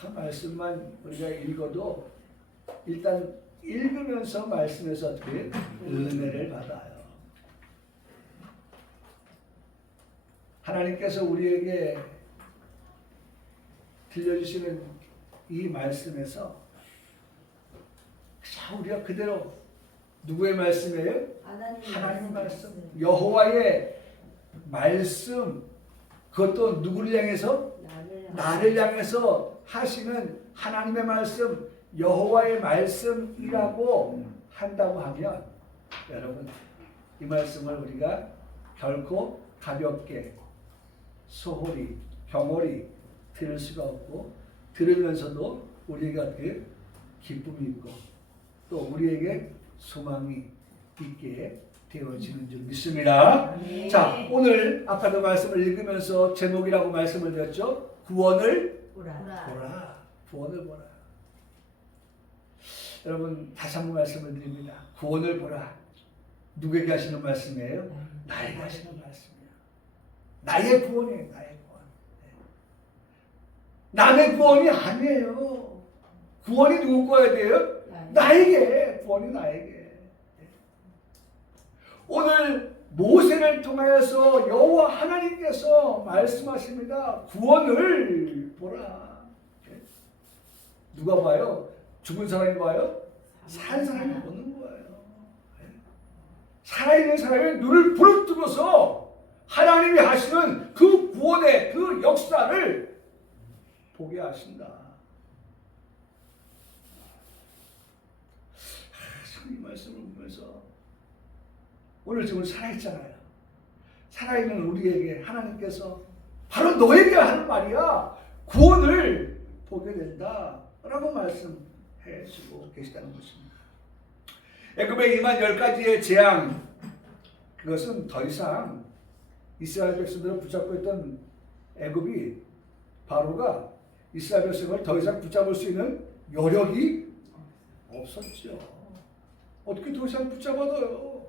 그 말씀만 우리가 읽어도 일단 읽으면서 말씀에서 어떻게 은혜를 받아요. 하나님께서 우리에게 들려주시는 이 말씀에서 그냥 우리가 그대로 누구의 말씀이에요? 하나님의 말씀. 여호와의 말씀. 그것도 누구를 향해서? 나를 향해서 하시는 하나님의 말씀, 여호와의 말씀이라고 한다고 하면 여러분 이 말씀을 우리가 결코 가볍게 소홀히 경홀히 들을 수가 없고 들으면서도 우리에게 어떻게 기쁨이 있고 또 우리에게 소망이 있게 되어지는 줄 믿습니다. 네. 자, 오늘 아까도 말씀을 읽으면서 제목이라고 말씀을 드렸죠. 구원을 보라. 구원을 보라. 여러분 다시 한번 말씀을 드립니다. 구원을 보라. 누구에게 하시는 말씀이에요? 나에게 하시는 말씀이에요. 나의 구원이에요. 나의 구원. 남의 구원이 아니에요. 구원이 누구 거야 돼요? 나에게. 구원이 나에게. 오늘 모세를 통하여서 여호와 하나님께서 말씀하십니다. 구원을 보라. 누가 봐요? 죽은 사람이 봐요? 산 사람이 보는 거예요. 살아있는 사람이 눈을 부릅뜨고서 하나님이 하시는 그 구원의 그 역사를 보게 하신다. 이 말씀을 보면서 오늘 지금 살아있잖아요. 살아있는 우리에게 하나님께서 바로 너에게 하는 말이야. 구원을 보게 된다 라고 말씀해 주고 계시다는 것입니다. 애굽에 임한 10가지의 재앙, 그것은 더 이상 이스라엘 백성들을 붙잡고 있던 애굽이 바로가 이스라엘 백성을 더 이상 붙잡을 수 있는 여력이 없었죠. 어떻게 더 이상 붙잡아둬요?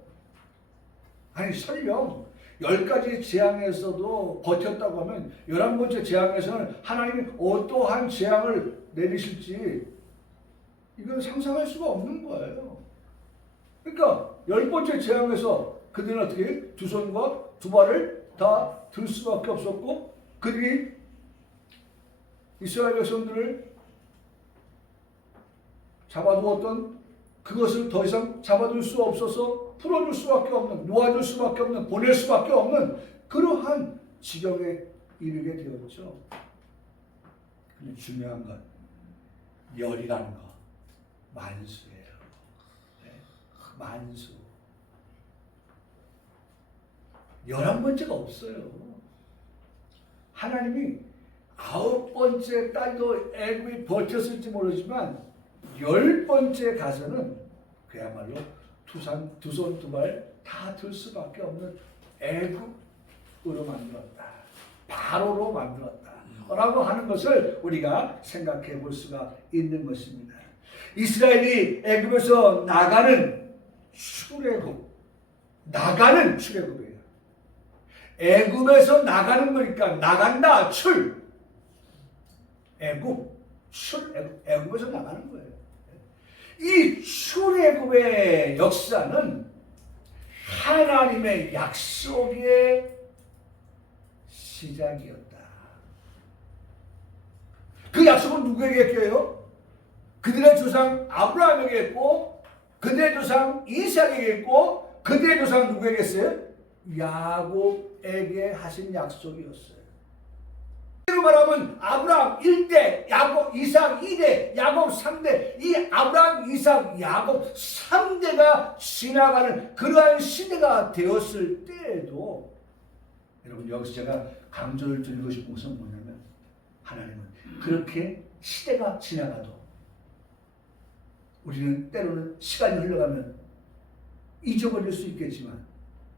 아니 설령 10가지 재앙에서도 버텼다고 하면 11번째 재앙에서는 하나님이 어떠한 재앙을 내리실지 이건 상상할 수가 없는 거예요. 그러니까 10번째 재앙에서 그들은 어떻게 두 손과 두 발을 다 들 수밖에 없었고 그들이 이스라엘 백성들을 잡아두었던 그것을 더 이상 잡아둘 수 없어서 풀어줄 수밖에 없는, 놓아줄 수밖에 없는, 보낼 수밖에 없는 그러한 지경에 이르게 되었죠. 근데 중요한 건 열이라는 거, 만수예요. 네. 만수. 11번째가 없어요. 하나님이 9번째 딸도 애굽이 버텼을지 모르지만 10번째 가서는 그야말로 두 손 두 발 다 들 수밖에 없는 애굽으로 만들었다. 바로로 만들었다. 라고 하는 것을 우리가 생각해 볼 수가 있는 것입니다. 이스라엘이 애굽에서 나가는 출애굽. 나가는 출애굽이에요. 애굽에서 나가는 거니까 나간다. 출. 애굽. 애굽에서 나가는 거예요. 이 출애굽의 역사는 하나님의 약속의 시작이었다. 그 약속은 누구에게 했게요? 그들의 조상 아브라함에게 했고 그들의 조상 이삭에게 했고 그들의 조상 누구에게 했어요? 야곱에게 하신 약속이었어요. 로 말하면 아브라함 1대, 야곱, 이삭 2대, 야곱 3대, 이 아브라함, 이삭, 야곱 3대가 지나가는 그러한 시대가 되었을 때에도 여러분 여기서 제가 강조를 드리고 싶은 것은 뭐냐면 하나님은 그렇게 시대가 지나가도 우리는 때로는 시간이 흘러가면 잊어버릴 수 있겠지만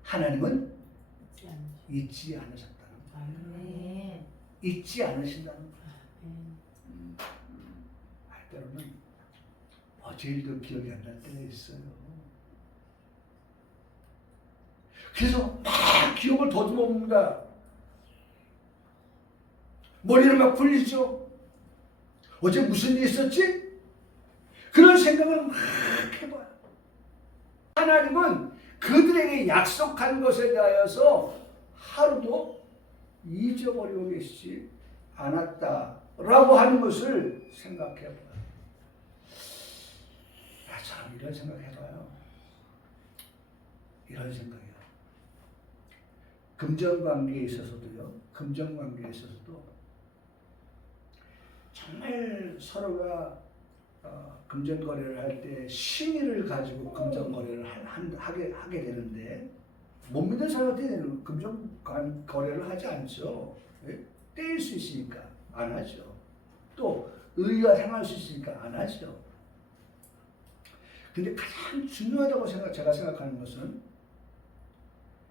하나님은 잊지 않으셨다는 거예요. 잊지 않으신다는 거예요. 때로는 어제 일도 기억이 안 날 때가 있어요. 그래서 막 기억을 더듬어 봅니다. 머리를 막 굴리죠. 어제 무슨 일이 있었지? 그런 생각을 막 해봐요. 하나님은 그들에게 약속한 것에 대하여서 하루도 잊어버리고 계시지 않았다라고 하는 것을 생각해봐요. 참 이런 생각해봐요. 이런 생각이요. 금전관계에 있어서도요. 금전관계에 있어서도 정말 서로가 금전거래를 할 때 신의를 가지고 금전거래를 하게 되는데 못 믿는 사람한테 금전거래를 하지 않죠. 떼일 수 있으니까 안 하죠. 또 의가 행할 수 있으니까 안 하죠. 근데 가장 중요하다고 제가 생각하는 것은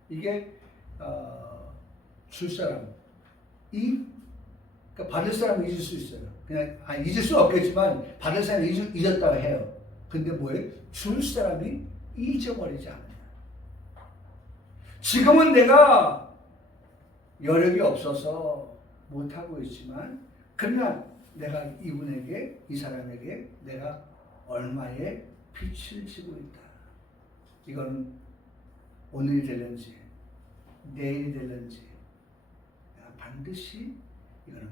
이게 줄 사람이 그러니까 받을 사람은 잊을 수 있어요. 그냥 잊을 수 없겠지만 받을 사람이 잊었다고 해요. 근데 뭐예요? 줄 사람이 잊어버리지 않아요. 지금은 내가 여력이 없어서 못하고 있지만 그러나 내가 이분에게 이 사람에게 내가 얼마의 빚을 지고 있다. 이건 오늘이 될는지 내일이 될는지 내가 반드시 이거는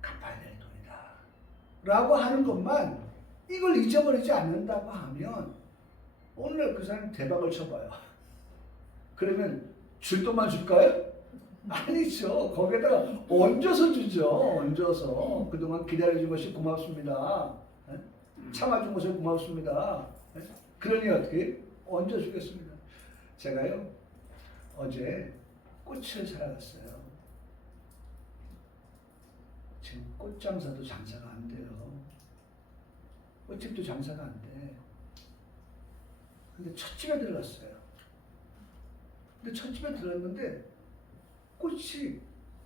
갚아야 될 돈이다 라고 하는 것만 이걸 잊어버리지 않는다고 하면 오늘 그 사람이 대박을 쳐봐요. 그러면 줄 돈만 줄까요? 아니죠. 거기에다가 얹어서 주죠. 얹어서 그동안 기다려준 것이 고맙습니다. 참아준 것이 고맙습니다. 그러니 어떻게 얹어주겠습니다. 제가요 어제 꽃을 사러 갔어요. 지금 꽃장사도 장사가 안 돼요. 꽃집도 장사가 안 돼. 근데 찻집에 들어갔어요. 근데 찻집에 들어갔는데 꽃이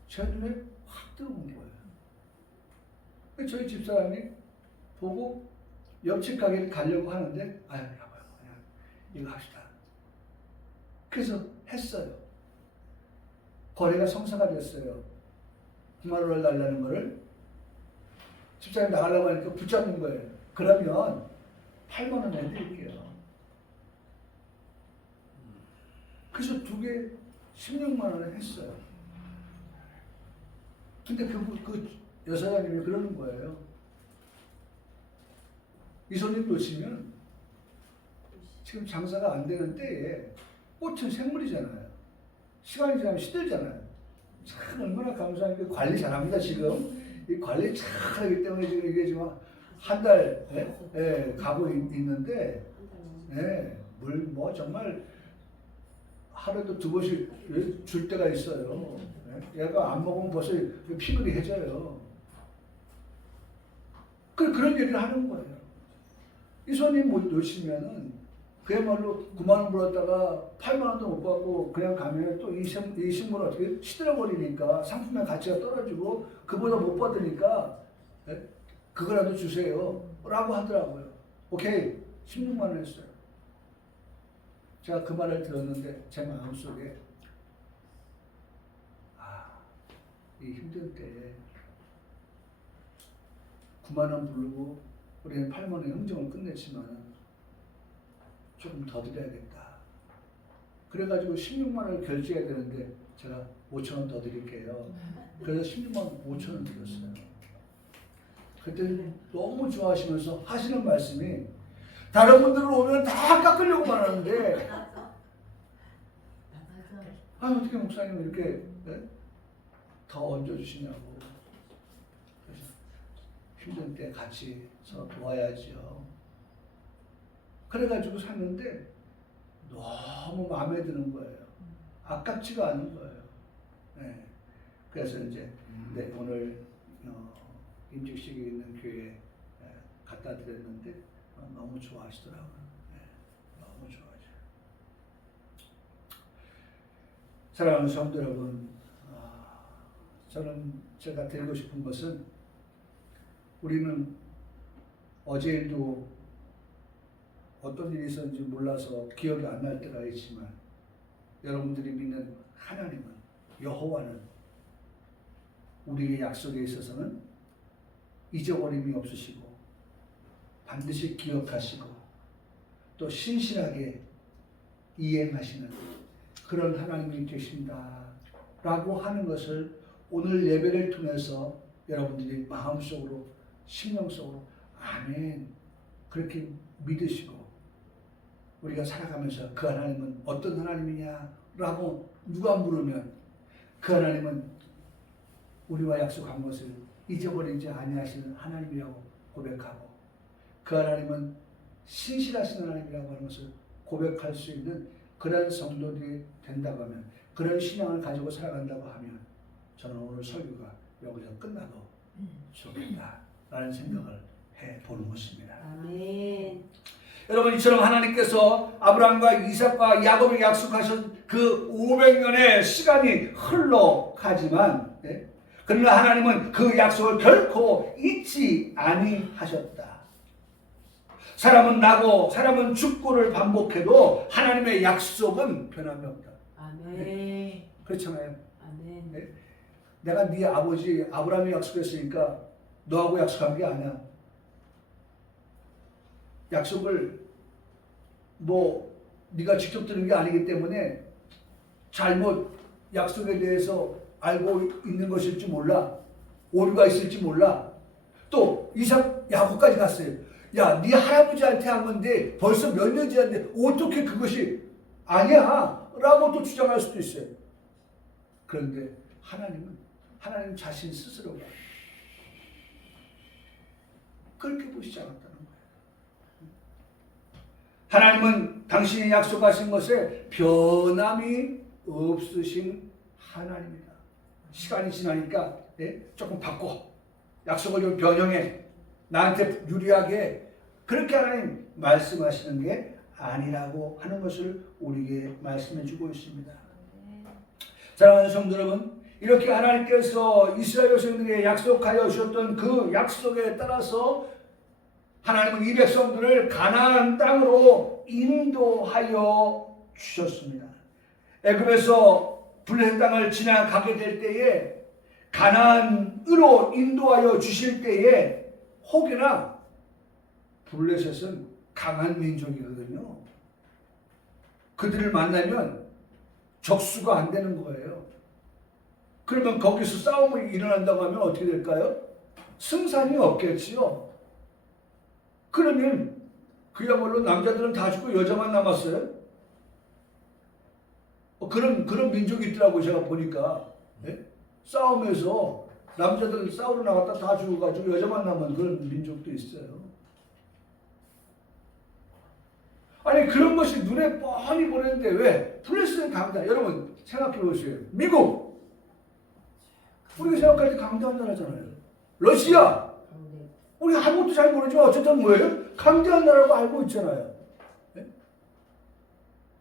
제 눈에 확 들어온 거예요. 저희 집사람이 보고 옆집 가게를 가려고 하는데 아유 여봐요 그냥 이거 합시다. 그래서 했어요. 거래가 성사가 됐어요. 9만 원을 달라는 거를 집사람이 나가려고 하니까 붙잡는 거예요. 그러면 8만 원 해드릴게요. 그래서 두 개 16만 원을 했어요. 근데 그 여사장님이 그러는 거예요. 이 손님 놓치면 지금 장사가 안 되는 때에 꽃은 생물이잖아요. 시간이 지나면 시들잖아요. 참 얼마나 감사한 게 관리 잘합니다 지금. 이 관리 잘하기 때문에 지금 이게 지금 한 달 가고 있는데 물 뭐 정말 하루도 2번씩 줄 때가 있어요. 얘가 안 먹으면 벌써 피곤해져요. 그런 얘기를 하는 거예요. 이 손님 못 놓치면은 그야말로 9만 원 벌었다가 8만 원도 못 받고 그냥 가면 또 이 식물은 어떻게 시들어버리니까 상품의 가치가 떨어지고 그보다 못 받으니까 그거라도 주세요 라고 하더라고요. 오케이 16만 원 했어요. 제가 그 말을 들었는데 제 마음속에 이 힘들 때 9만 원 부르고 우리는 8만 원의 흥정을 끝냈지만 조금 더 드려야겠다. 그래가지고 16만 원을 결제해야 되는데 제가 5천 원 더 드릴게요. 그래서 16만 5천 원 드렸어요. 그때 너무 좋아하시면서 하시는 말씀이 다른 분들은 오면 다 깎으려고만 하는데 어떻게 목사님 이렇게 더 얹어주시냐고. 그래서 힘든 때 같이 도와야죠. 그래가지고 샀는데 너무 마음에 드는 거예요. 아깝지가 않은 거예요. 그래서 이제 오늘 임직식이 있는 교회에 갖다 드렸는데 너무 좋아하시더라고요. 너무 좋아하죠. 사랑하는 성도 여러분, 저는 제가 드리고 싶은 것은 우리는 어제 일도 어떤 일이 있었는지 몰라서 기억이 안 날 때가 있지만 여러분들이 믿는 하나님은 여호와는 우리의 약속에 있어서는 잊어버림이 없으시고 반드시 기억하시고 또 신실하게 이행하시는 그런 하나님이 되신다라고 하는 것을 오늘 예배를 통해서 여러분들이 마음속으로 심령속으로 아멘 그렇게 믿으시고 우리가 살아가면서 그 하나님은 어떤 하나님이냐라고 누가 물으면 그 하나님은 우리와 약속한 것을 잊어버리지 아니하시는 하나님이라고 고백하고 그 하나님은 신실하신 하나님이라고 하는 것을 고백할 수 있는 그런 성도들이 된다고 하면 그런 신앙을 가지고 살아간다고 하면 저는 오늘 설교가 여기서 끝나도 좋겠다라는 생각을 해보는 것입니다. 아멘. 여러분 이처럼 하나님께서 아브라함과 이삭과 야곱에게 약속하신 그 500년의 시간이 흘러가지만 그러나 하나님은 그 약속을 결코 잊지 아니하셨다. 사람은 나고 사람은 죽고를 반복해도 하나님의 약속은 변함이 없다. 아멘. 그렇잖아요. 아멘. 내가 네 아버지 아브라함이 약속했으니까 너하고 약속한 게 아니야. 약속을 네가 직접 들은 게 아니기 때문에 잘못 약속에 대해서 알고 있는 것일지 몰라. 오류가 있을지 몰라. 또 이삭 야곱까지 갔어요. 야, 네 할아버지한테 한 건데 벌써 몇 년 지났는데 어떻게 그것이 아니야? 라고 또 주장할 수도 있어요. 그런데 하나님 자신 스스로가 그렇게 보시지 않았다는 거예요. 하나님은 당신이 약속하신 것에 변함이 없으신 하나님이다. 시간이 지나니까 조금 바꿔. 약속을 좀 변형해. 나한테 유리하게. 그렇게 하나님 말씀하시는 게 아니라고 하는 것을 우리에게 말씀해 주고 있습니다. 사랑하는 성도 여러분, 이렇게 하나님께서 이스라엘 백성들에게 약속하여 주셨던 그 약속에 따라서 하나님은 이 백성들을 가나안 땅으로 인도하여 주셨습니다. 애굽에서 블레셋 땅을 지나가게 될 때에 가나안으로 인도하여 주실 때에 혹여나 블레셋은 강한 민족이거든요. 그들을 만나면 적수가 안 되는 거예요. 그러면 거기서 싸움이 일어난다고 하면 어떻게 될까요? 승산이 없겠지요. 그러면 그야말로 남자들은 다 죽고 여자만 남았어요. 그런 민족이 있더라고요. 제가 보니까 싸움에서 남자들은 싸우러 나갔다 다 죽어가지고 여자만 남은 그런 민족도 있어요. 아니 그런 것이 눈에 뻔히 보이는데 왜? 블레셋은 강다. 여러분 생각해 보세요. 미국 우리가 생각할 때 강대한 나라잖아요. 러시아 우리 아무것도 잘 모르지만 어쨌든 뭐예요? 강대한 나라라고 알고 있잖아요.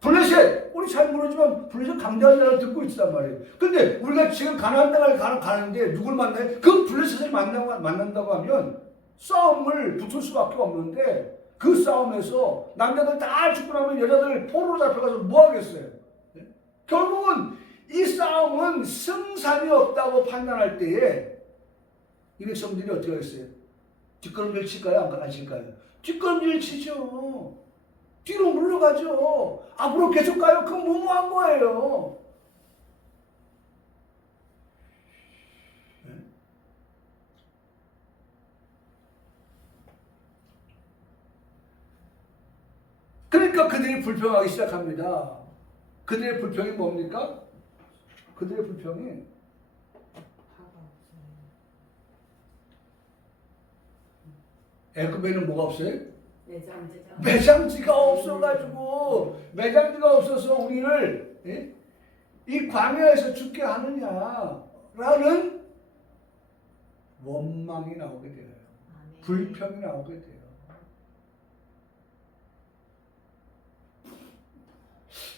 블레셋 우리 잘 모르지만 블레셋 강대한 나라를 듣고 있단 말이에요. 근데 우리가 지금 가나안 땅을 가는데 누굴 만나요? 그 블레셋을 만난다고 하면 싸움을 붙을 수밖에 없는데 그 싸움에서 남자들 다 죽고 나면 여자들 포로로 잡혀가서 뭐 하겠어요? 결국은 이 싸움은 승산이 없다고 판단할 때에 이 백성들이 어떻게 하겠어요? 뒷걸음질 칠까요? 안 칠까요? 뒷걸음질 치죠. 뒤로 물러가죠. 앞으로 계속 가요. 그건 무모한 거예요. 그러니까 그들이 불평하기 시작합니다. 그들의 불평이 뭡니까? 그들의 불평이 애굽에는 뭐가 없어요? 매장지가 없어가지고 매장지가 없어서 우리를 이 광야에서 죽게 하느냐라는 원망이 나오게 돼요. 불평이 나오게 돼요.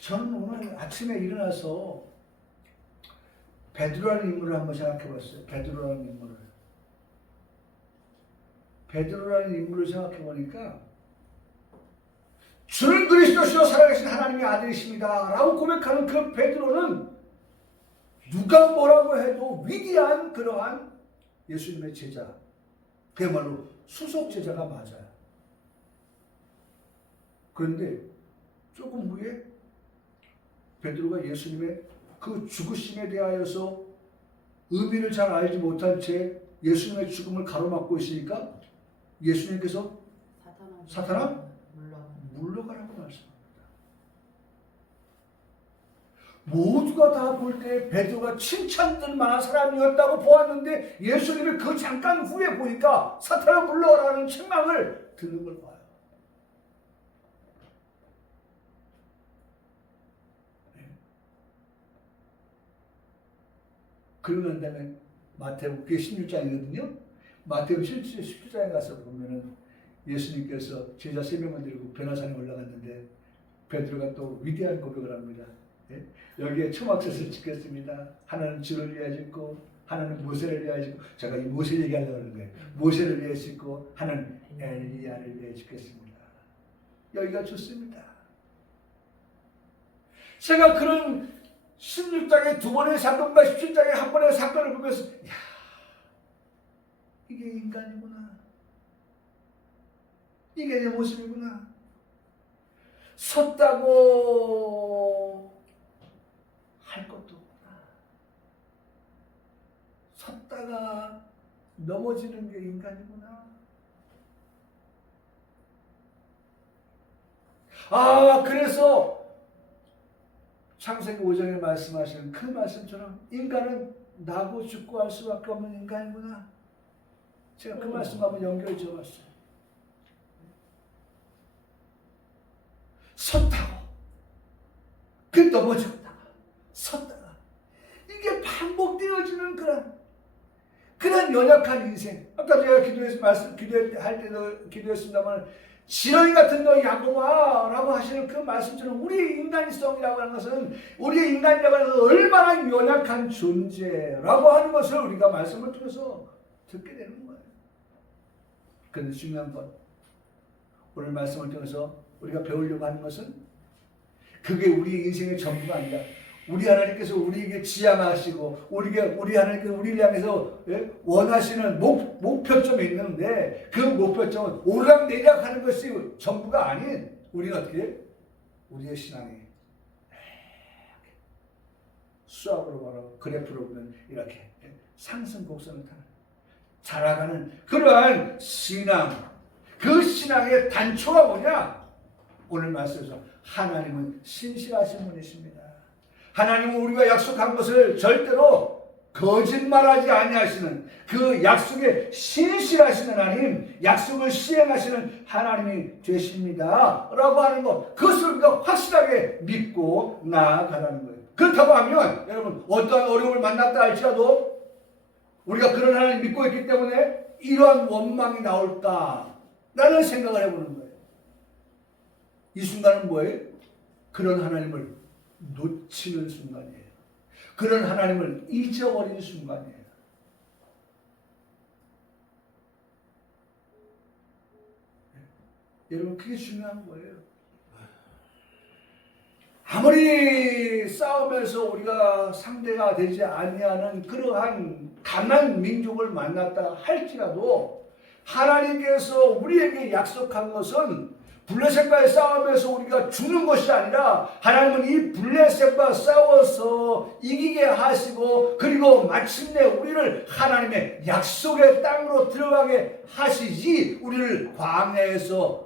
저는 오늘 아침에 일어나서 베드로라는 인물을 한번 생각해 봤어요. 베드로라는 인물을 생각해 보니까 주는 그리스도시요 살아계신 하나님의 아들이십니다 라고 고백하는 그 베드로는 누가 뭐라고 해도 위대한 그러한 예수님의 제자, 그야말로 수석 제자가 맞아요. 그런데 조금 후에 베드로가 예수님의 그 죽으심에 대하여서 의미를 잘 알지 못한 채 예수님의 죽음을 가로막고 있으니까 예수님께서 사탄아 물러가라고 말씀합니다. 모두가 다 볼 때 베드로가 칭찬들 만한 사람이었다고 보았는데 예수님이 그 잠깐 후에 보니까 사탄아 물러가라는 책망을 듣는 걸 봐요. 그러고 난 다음에 마태복음 그게 16장이거든요. 마태복음 17장에 가서 보면은 예수님께서 제자 3명을 데리고 변화산에 올라갔는데 베드로가 또 위대한 고백을 합니다. 예? 여기에 초막셋을 짓겠습니다. 하나는 주를 위하여 짓고 하나는 모세를 위하여 짓고 제가 이 모세 얘기하려고 하는 거예요. 모세를 위하여 짓고 하나는 엘리야를 위하여 짓겠습니다. 여기가 좋습니다. 제가 그런 16장의 두 번의 사건과 17장의 한 번의 사건을 보면서 야, 이게 인간이구나. 이게 내 모습이구나. 섰다고 할 것도 없구나. 섰다가 넘어지는 게 인간이구나. 그래서 창세기 5장에 말씀하시는 그 말씀처럼 인간은 나고 죽고 할 수밖에 없는 인간이구나. 제가 그 말씀과 한번 연결해 주었어요. 섰다가 그 넘어졌다가 섰다가 이게 반복되어지는 그런 연약한 인생. 아까 제가 기도할 때도 기도했습니다만 지렁이 같은 너 야곱아라고 하시는 그 말씀처럼 우리의 인간성이라고 하는 것은 우리의 인간이라고 하는 것은 얼마나 연약한 존재라고 하는 것을 우리가 말씀을 통해서 듣게 되는 거예요. 그런데 중요한 건 오늘 말씀을 통해서 우리가 배우려고 하는 것은 그게 우리의 인생의 전부가 아니라 우리 하나님께서 우리에게 지향하시고 우리 하나님께서 우리를 향해서 원하시는 목표점이 있는데 그 목표점은 오르락내리락 하는 것이 전부가 아닌 우리는 어떻게 우리의 신앙이 수학으로 말하고 그래프로 보면 이렇게 상승 곡선을 타는 자라가는 그러한 신앙. 그 신앙의 단초가 뭐냐? 오늘 말씀에서 하나님은 신실하신 분이십니다. 하나님은 우리가 약속한 것을 절대로 거짓말하지 아니하시는 그 약속에 신실하신 하나님, 약속을 시행하시는 하나님이 되십니다 라고 하는 것, 그것을 우리가 확실하게 믿고 나아가라는 거예요. 그렇다고 하면 여러분 어떠한 어려움을 만났다 할지라도 우리가 그런 하나님 믿고 있기 때문에 이러한 원망이 나올까라는 생각을 해보는 거예요. 이 순간은 뭐예요? 그런 하나님을 놓치는 순간이에요. 그런 하나님을 잊어버리는 순간이에요. 여러분 그게 중요한 거예요. 아무리 싸우면서 우리가 상대가 되지 아니하는 그러한 강한 민족을 만났다 할지라도 하나님께서 우리에게 약속한 것은 블레셋과의 싸움에서 우리가 죽는 것이 아니라 하나님은 이 블레셋과 싸워서 이기게 하시고 그리고 마침내 우리를 하나님의 약속의 땅으로 들어가게 하시지 우리를 광야에서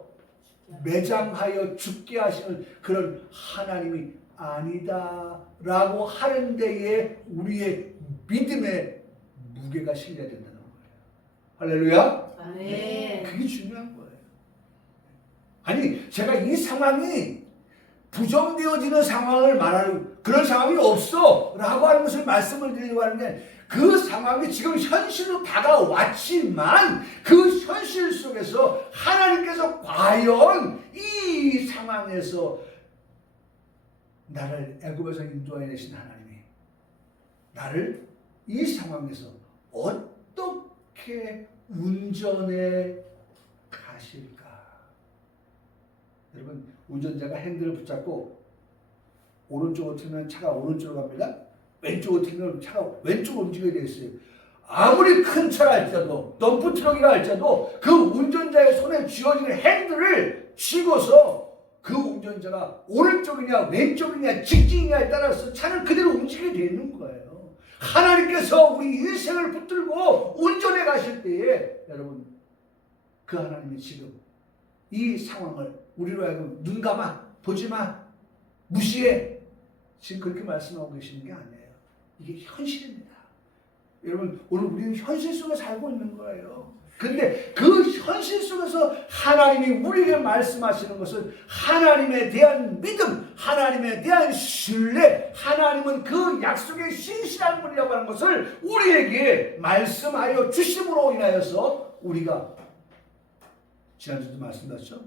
매장하여 죽게 하시는 그런 하나님이 아니다라고 하는 데에 우리의 믿음의 무게가 실려야 된다는 거예요. 할렐루야. 아멘. 그게 중요한 거예요. 아니 제가 이 상황이 부정되어지는 상황을 말하는 그런 상황이 없어 라고 하는 것을 말씀을 드리려고 하는데 그 상황이 지금 현실로 다가왔지만 그 현실 속에서 하나님께서 과연 이 상황에서 나를 애굽에서 인도해내신 하나님이 나를 이 상황에서 어떻게 운전해 가실까? 여러분 운전자가 핸들을 붙잡고 오른쪽으로 틀면 차가 오른쪽으로 갑니다. 왼쪽으로 틀면 차가 왼쪽으로 움직여야 되겠어요. 아무리 큰 차라 할지라도 덤프트럭이라 할지라도 그 운전자의 손에 쥐어지는 핸들을 쥐고서 그 운전자가 오른쪽이냐 왼쪽이냐 직진이냐에 따라서 차는 그대로 움직이게 되는 거예요. 하나님께서 우리 인생을 붙들고 운전해 가실 때에 여러분 그 하나님이 지금 이 상황을 우리로 하여금 눈 감아 보지마 무시해 지금 그렇게 말씀하고 계시는 게 아니에요. 이게 현실입니다. 여러분 오늘 우리는 현실 속에 살고 있는 거예요. 근데 그 현실 속에서 하나님이 우리에게 말씀하시는 것은 하나님에 대한 믿음, 하나님에 대한 신뢰, 하나님은 그 약속의 신실한 분이라고 하는 것을 우리에게 말씀하여 주심으로 인하여서 우리가 지난주도 말씀드렸죠.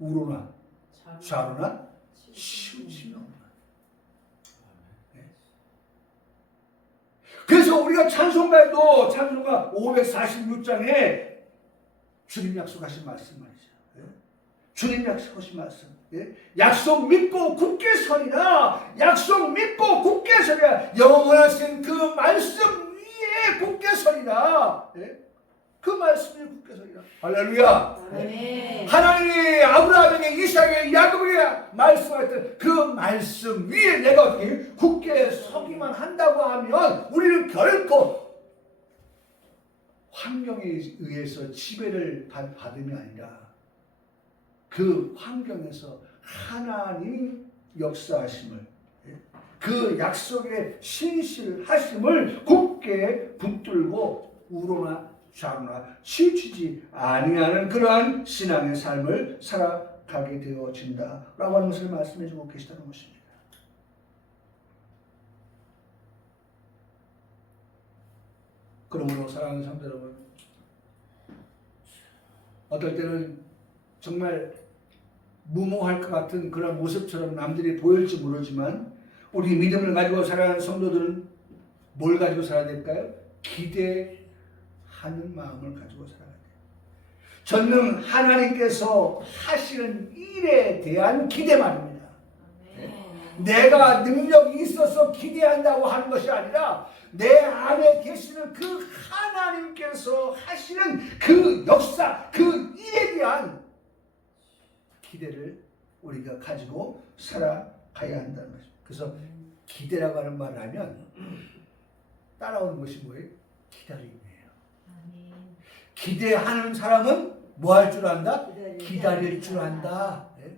우로나 좌로나 치우침이 없나. 그래서 우리가 찬송가에도 찬송가 546장에 주님 약속하신 말씀 말이죠. 예? 주님 약속하신 말씀. 예? 약속 믿고 굳게 서리라. 약속 믿고 굳게 서리라. 영원하신 그 말씀 위에 굳게 서리라. 예? 그 말씀 위에 굳게 서리라. 할렐루야. 아멘. 하나님이 아브라함에게 이삭에게 야곱에게 말씀하셨던 그 말씀 위에 내가 어떻게 굳게 서기만 한다고 하면 우리는 결코 환경에 의해서 지배를 받음이 아니라 그 환경에서 하나님 역사하심을 그 약속의 신실하심을 굳게 붙들고 우로나 좌로나 치우치지 아니하는 그러한 신앙의 삶을 살아가게 되어진다라고 하는 것을 말씀해주고 계시다는 것입니다. 그러므로 사랑하는 성도 여러분, 어떨 때는 정말 무모할 것 같은 그런 모습처럼 남들이 보일지 모르지만 우리 믿음을 가지고 살아가는 성도들은 뭘 가지고 살아야 될까요? 기대하는 마음을 가지고 살아야 돼요. 전능 하나님께서 하시는 일에 대한 기대 말입니다. 내가 능력이 있어서 기대한다고 하는 것이 아니라 내 안에 계시는 그 하나님께서 하시는 그 역사, 그 일에 대한 기대를 우리가 가지고 살아가야 한다는 것입니다. 그래서 기대라고 하는 말을 하면 따라오는 것이 뭐예요? 기다림이에요. 기대하는 사람은 뭐 할 줄 안다? 기다릴 줄 안다. 네?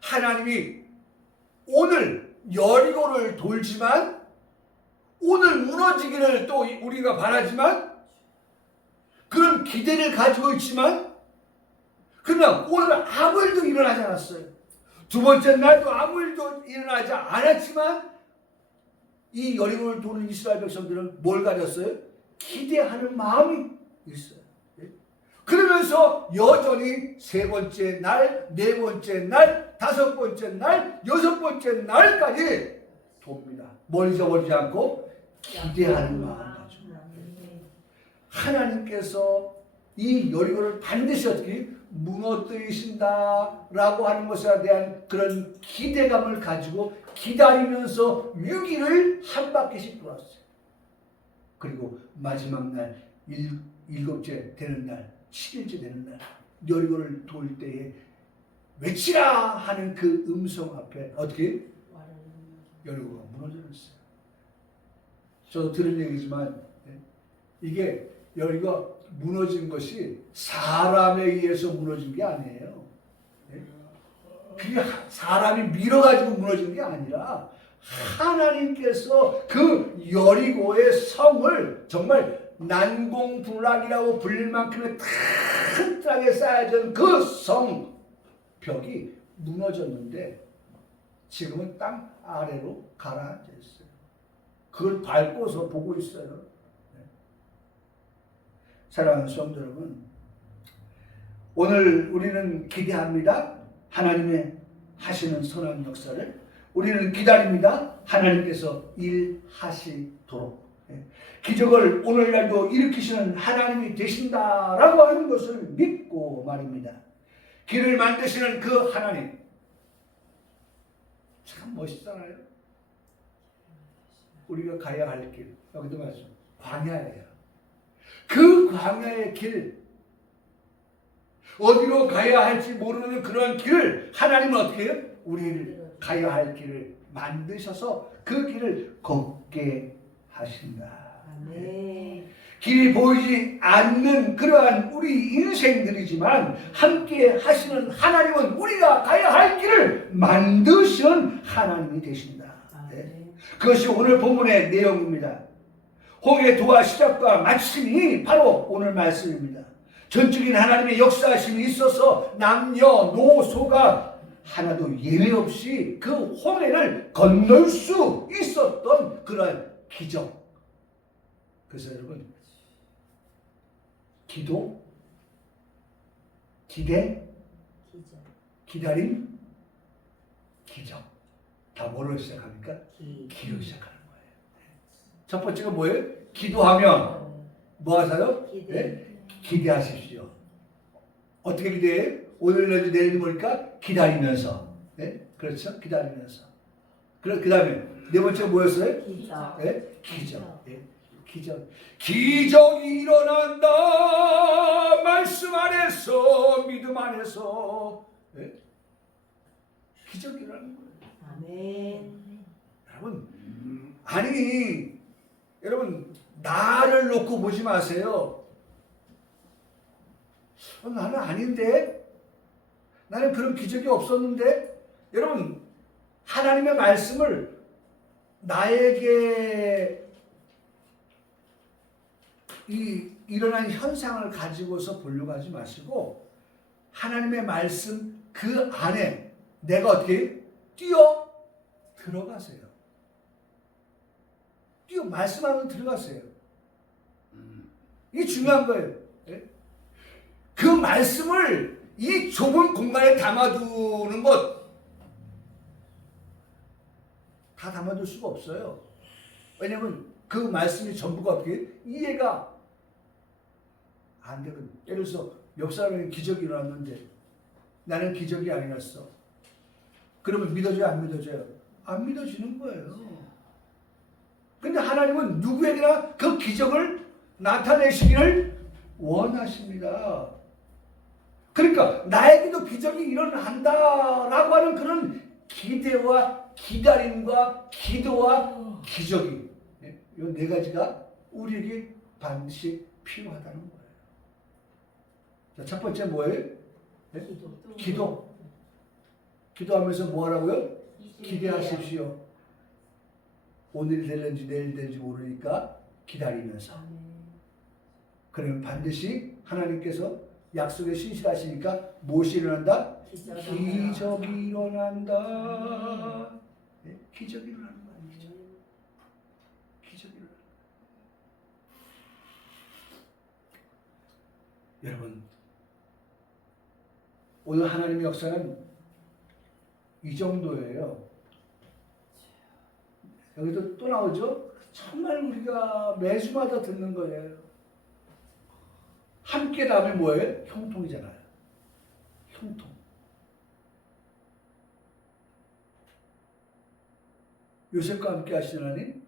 하나님이 오늘 여리고를 돌지만 오늘 무너지기를 또 우리가 바라지만 그런 기대를 가지고 있지만 그러나 오늘 아무 일도 일어나지 않았어요. 두 번째 날도 아무 일도 일어나지 않았지만 이 여리고를 도는 이스라엘 백성들은 뭘 가졌어요? 기대하는 마음이 있어요. 그러면서 여전히 세 번째 날, 네 번째 날, 다섯 번째 날, 여섯 번째 날까지 돕니다. 뭘 잊어버리지 않고 기대하는 마음 가지고. 하나님께서 이 여리고를 반드시 어떻게 무너뜨리신다라고 하는 것에 대한 그런 기대감을 가지고 기다리면서 6일을 한 바퀴씩 돌았어요. 그리고 마지막 날, 일곱째 되는 날, 7일째 되는 날 여리고를 돌 때에 외치라 하는 그 음성 앞에 어떻게 여리고가 무너졌어요. 저도 들은 얘기지만 이게 여리고가 무너진 것이 사람에 의해서 무너진 게 아니에요. 그게 사람이 밀어가지고 무너진 게 아니라 하나님께서 그 여리고의 성을 정말 난공불락이라고 불릴 만큼의 큰 땅에 쌓여진 그 성벽이 무너졌는데 지금은 땅 아래로 가라앉아 있어요. 그걸 밟고서 보고 있어요. 사랑하는 성도 여러분, 오늘 우리는 기대합니다. 하나님의 하시는 선한 역사를 우리는 기다립니다. 하나님께서 일하시도록. 기적을 오늘날도 일으키시는 하나님이 되신다라고 하는 것을 믿고 말입니다. 길을 만드시는 그 하나님 참 멋있잖아요. 우리가 가야 할 길, 여기도 말씀 광야예요. 그 광야의 길, 어디로 가야 할지 모르는 그런 길을 하나님은 어떻게 해요? 우리를 가야 할 길을 만드셔서 그 길을 걷게 하신다. 아멘. 길이 보이지 않는 그러한 우리 인생들이지만 함께 하시는 하나님은 우리가 가야 할 길을 만드시는 하나님이 되신다. 아멘. 그것이 오늘 본문의 내용입니다. 홍해 도와 시작과 마침이 바로 오늘 말씀입니다. 전적인 하나님의 역사하심이 있어서 남녀노소가 하나도 예외 없이 그 홍해를 건널 수 있었던 그런 기적. 그래서 여러분, 기도, 기대, 기적. 기다림, 기적. 다 뭐로 시작합니까? 기로 시작하는 거예요. 첫 번째가 뭐예요? 기도하면 뭐 하세요? 기대. 네? 기대하십시오. 어떻게 기대해요? 오늘 내일 보니까 기다리면서. 네? 그렇죠? 기다리면서. 그 다음에 네 번째가 뭐였어요? 기적. 네? 기적. 네? 기적. 기적이 일어난다. 말씀 안에서, 믿음 안에서. 네? 기적이 일어나는 거예요. 아멘. 여러분, 아니, 여러분, 나를 놓고 보지 마세요. 나는 아닌데? 나는 그런 기적이 없었는데? 여러분, 하나님의 말씀을 나에게 일어난 현상을 가지고서 보려고 하지 마시고 하나님의 말씀 그 안에 내가 어떻게 뛰어 들어가세요. 말씀 안으로 들어가세요. 이게 중요한 거예요. 그 말씀을 이 좁은 공간에 담아두는 것 다 담아둘 수가 없어요. 왜냐하면 그 말씀이 전부가 어떻게 이해가 안 되거든요. 예를 들어서 옆 사람에게 기적이 일어났는데 나는 기적이 아니었어. 그러면 믿어져요? 안 믿어져요? 안 믿어지는 거예요. 근데 하나님은 누구에게나 그 기적을 나타내시기를 원하십니다. 그러니까 나에게도 기적이 일어난다라고 하는 그런 기대와 기다림과 기도와 기적이 이 네 가지가 우리에게 반드시 필요하다는 거예요. 자, 첫 번째 뭐예요? 네? 기도. 기도하면서 뭐 하라고요? 기대하십시오. 오늘이 될는지 내일 될지 모르니까 기다리면서. 그러면 반드시 하나님께서 약속에 신실하시니까 무엇이 일어난다? 기적이 일어난다. 네? 기적이 일어나는 거예요. 기적이 일어나는 거예요. 여러분, 오늘 하나님의 역사는 이 정도예요. 여기도 또 나오죠? 정말 우리가 매주마다 듣는 거예요. 함께 다음에 뭐예요? 형통이잖아요. 형통. 요셉과 함께 하시는 하나님,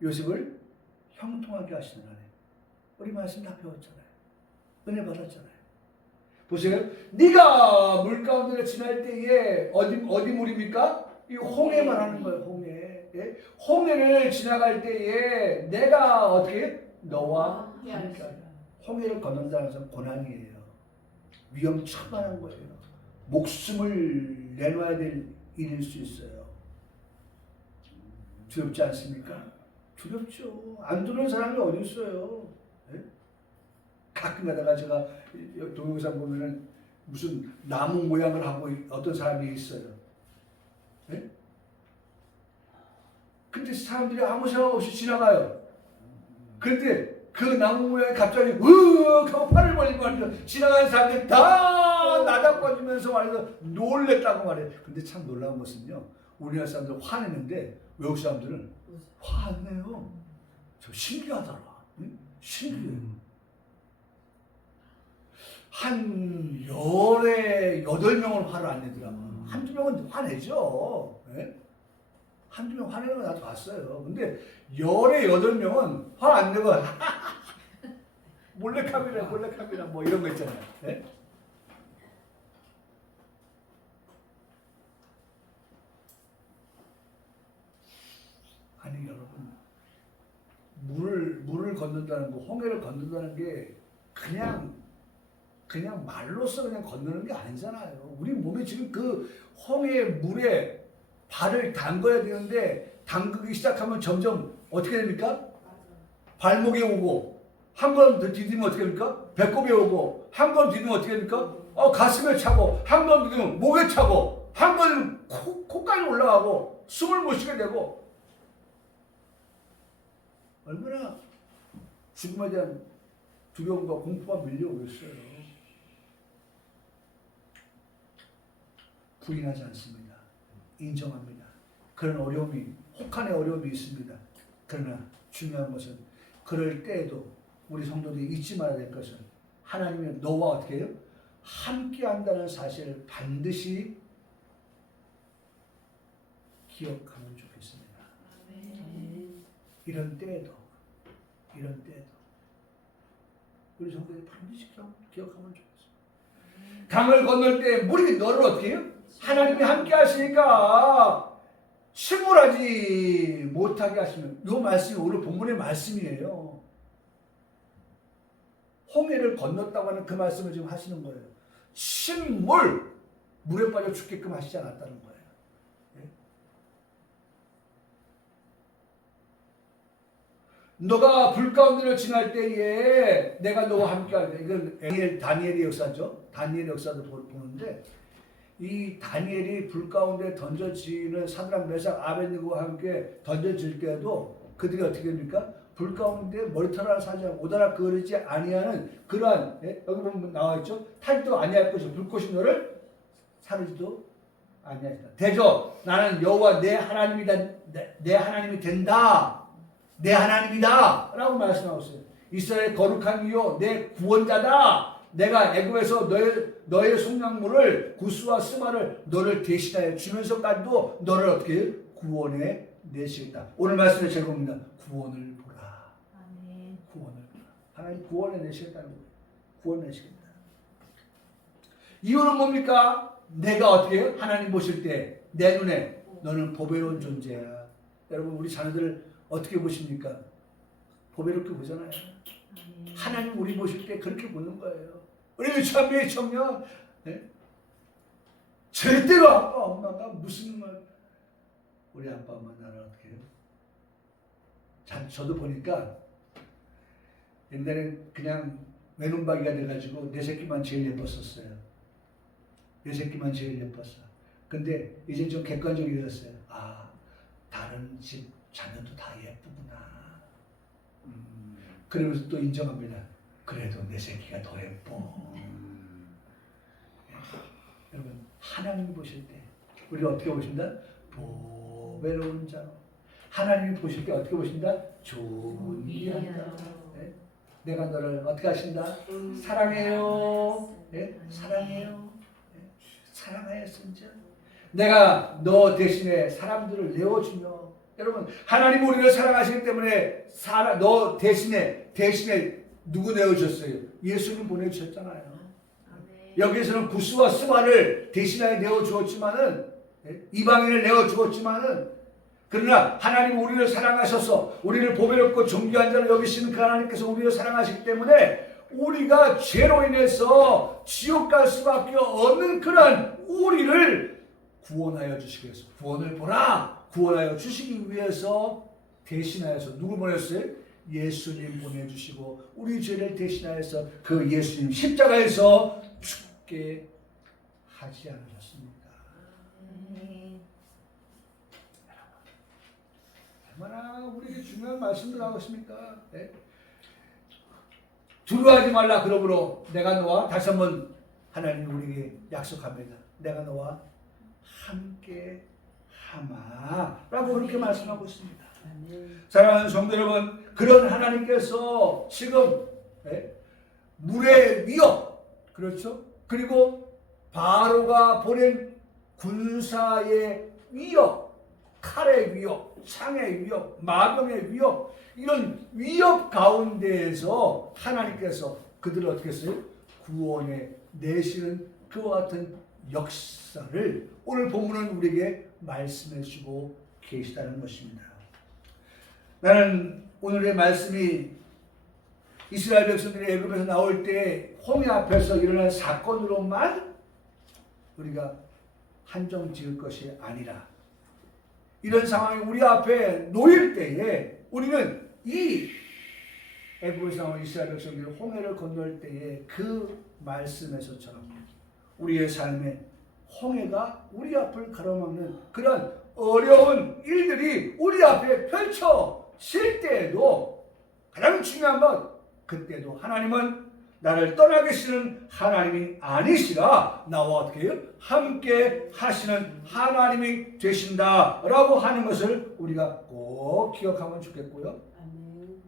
요셉을 형통하게 하시는 하나님. 우리 말씀 다 배웠잖아요. 은혜 받았잖아요. 보세요. 네가 물 가운데 지날 때에 어디 물입니까? 이 홍해만 하는 거예요. 홍해. 예? 홍해를 지나갈 때에 내가 어떻게 너와 함께 하리라. 홍해를 건넌다는 것은 고난이에요. 위험천만한 거예요. 목숨을 내놔야 될 일일 수 있어요. 두렵지 않습니까? 두렵죠. 안 두려운 사람이 어디 있어요? 예? 가끔 가다가 제가 동영상 보면은 무슨 나무 모양을 하고 어떤 사람이 있어요. 예? 근데 사람들이 아무 생각 없이 지나가요. 그런데 그 나무 모양이 갑자기 으윽 하고 팔을 벌리고 말이죠. 지나가는 사람들이 다 나닥거리면서 말이죠. 놀랬다고 말해요. 근데 참 놀라운 것은요. 우리나라 사람들 화내는데 외국 사람들은 화 안 내요. 저 신기하더라. 응? 신기해요. 한 열에 8명은 화를 안 내더라고요. 한두 명은 화내죠. 네? 한두 명 화내는 거 나도 봤어요. 근데 열의 8명은 화 안 내고 몰래카메라 뭐 이런 거 있잖아요. 네? 아니 여러분 물을 건넌다는 거, 홍해를 건넌다는 게 그냥 말로써 그냥 건너는 게 아니잖아요. 우리 몸에 지금 그 홍해 물에 발을 담궈야 되는데 담그기 시작하면 점점 어떻게 됩니까? 발목에 오고 한 번 더 디디면 어떻게 됩니까? 배꼽에 오고 한 번 디디면 어떻게 됩니까? 가슴에 차고 한 번 디디면 목에 차고 한 번 코까지 올라가고 숨을 못 쉬게 되고 얼마나 죽음에 대한 두려움과 공포가 밀려오겠어요. 부인하지 않습니다. 인정합니다. 그런 어려움이, 혹한의 어려움이 있습니다. 그러나 중요한 것은 그럴 때에도 우리 성도들이 잊지 말아야 될 것은 하나님이 너와 어떻게 해요? 함께 한다는 사실을 반드시 기억하면 좋겠습니다. 이런 때에도 우리 성도들이 반드시 기억하면 좋겠습니다. 강을 건널 때 물이 너를 어떻게 해요? 하나님이 함께 하시니까 침몰하지 못하게 하시면, 이 말씀이 오늘 본문의 말씀이에요. 홍해를 건넜다고 하는 그 말씀을 지금 하시는 거예요. 물에 빠져 죽게끔 하시지 않았다는 거예요. 너가 불 가운데를 지날 때에 내가 너와 함께 하리라. 이건 다니엘의 역사죠. 다니엘의 역사도 보는데 이 다니엘이 불 가운데 던져지는 사드락 메삭 아벳느고와 함께 던져질 때에도 그들이 어떻게 됩니까? 불 가운데 머리털 사지 않고 오다라 거리지 아니하는 그러한, 여기 보면 나와 있죠. 탈도 아니할 것이고 불꽃이 너를 사르지도 아니하리라. 대저 나는 여호와 내 하나님이다. 내 하나님이 된다. 내 하나님이다 라고 말씀하고 있어요. 이스라엘 거룩한 이요 내 구원자다. 내가 애굽에서 너의 속량물을 구스와 스마를 너를 대신하여 주면서까지도 너를 어떻게 구원해 내시겠다. 오늘 말씀의 제목입니다. 구원을 보라. 아멘. 구원을 보라. 하나님 구원해 내시겠다는 거예요. 구원해 내시겠다. 이유는 뭡니까? 내가 어떻게 해요? 하나님 보실 때 내 눈에 너는 보배로운 존재야. 여러분 우리 자녀들을 어떻게 보십니까? 보배롭게 보잖아요. 하나님 우리 보실 때 그렇게 보는 거예요. 우리 참미의 청년, 절대로 아빠 엄마가 무슨 말, 우리 아빠 엄마 나를 어떻게 해요? 저도 보니까 옛날엔 그냥 외눈박이가 돼가지고 내 새끼만 제일 예뻤었어요. 내 새끼만 제일 예뻤어. 근데 이제 좀 객관적이 되었어요. 다른 집 자녀도 다 예쁘구나. 그러면서 또 인정합니다. 그래도 내 새끼가 더 예뻐. 여러분 하나님 보실 때 우리를 어떻게 보신다? 보배로운 자로. 하나님이 보실 때 어떻게 보신다? 존귀한다. 내가 너를 어떻게 하신다? 사랑해요. 사랑해요. 사랑하였습니다. 내가 너 대신에 사람들을 내어주며, 여러분 하나님 우리를 사랑하시기 때문에 너 대신에 누구 내어주셨어요? 예수님 보내주셨잖아요. 여기에서는 구스와 스바를 대신하여 내어주었지만은, 이방인을 내어주었지만은, 그러나 하나님 우리를 사랑하셔서 우리를 보배롭고 존귀한 자로 여기시는 그 하나님께서 우리를 사랑하시기 때문에 우리가 죄로 인해서 지옥 갈 수밖에 없는 그런 우리를 구원하여 주시기 위해서, 구원을 보라! 구원하여 주시기 위해서 대신하여서 누구 보냈어요? 예수님 보내주시고 우리 죄를 대신하여서 그 예수님 십자가에서 죽게 하지 않으셨습니까? 얼마나 우리에게 중요한 말씀들 하고 있습니까? 두려워하지 말라. 그러므로 내가 너와, 다시 한번 하나님 우리에게 약속합니다. 내가 너와 함께 하마 라고 그렇게 말씀하고 있습니다. 사랑하는 성도 여러분, 그런 하나님께서 지금 물의 위협, 그렇죠? 그리고 바로가 보낸 군사의 위협, 칼의 위협, 창의 위협, 마병의 위협, 이런 위협 가운데에서 하나님께서 그들을 어떻게 했어요? 구원해 내시는 그와 같은 역사를 오늘 본문은 우리에게 말씀해 주고 계시다는 것입니다. 나는 오늘의 말씀이 이스라엘 백성들이 애굽에서 나올 때 홍해 앞에서 일어난 사건으로만 우리가 한정 지을 것이 아니라 이런 상황이 우리 앞에 놓일 때에 우리는 이 애굽에서 나온 이스라엘 백성들이 홍해를 건널 때에 그 말씀에서처럼 우리의 삶에 홍해가 우리 앞을 가로막는 그런 어려운 일들이 우리 앞에 펼쳐질 때에도 가장 중요한 것, 그때도 하나님은 나를 떠나게 하시는 하나님이 아니시라 나와 어떻게 해요? 함께 하시는 하나님이 되신다라고 하는 것을 우리가 꼭 기억하면 좋겠고요. 아멘.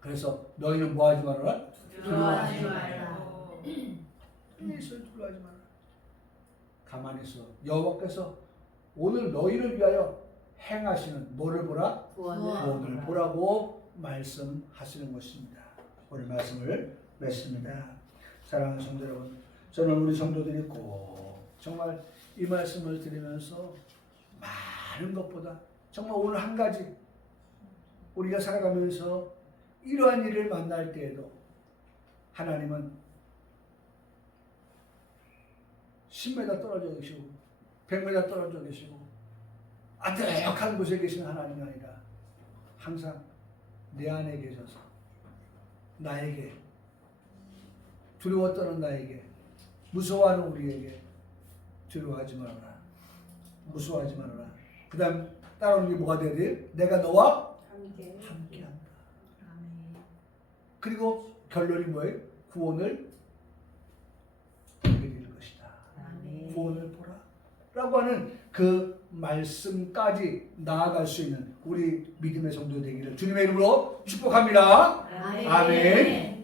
그래서 너희는 뭐 하지 말아라? 두려워하지 말라. 예수를 두려워하지 마라. 가만히 있어. 여호와께서 오늘 너희를 위하여 행하시는 뭐를 보라? 구원을 보라고 말씀하시는 것입니다. 오늘 말씀을 맺습니다. 사랑하는 성도 여러분, 저는 우리 성도들이 꼭 정말 이 말씀을 들으면서 많은 것보다 정말 오늘 한 가지 우리가 살아가면서 이러한 일을 만날 때에도 하나님은 10m 떨어져 계시고 100m 떨어져 계시고 아득한 곳에 계신 하나님이 아니라 항상 내 안에 계셔서 나에게 두려워 떠는 나에게 무서워하는 우리에게 두려워하지 말아라. 무서워하지 말아라. 그 다음 따라오는 게 뭐가 돼야 돼? 내가 너와 함께한다. 그리고 결론이 뭐예요? 구원을 보게 될 것이다. 구원을 보라 라고 하는 그 말씀까지 나아갈 수 있는 우리 믿음의 성도 되기를 주님의 이름으로 축복합니다. 아멘.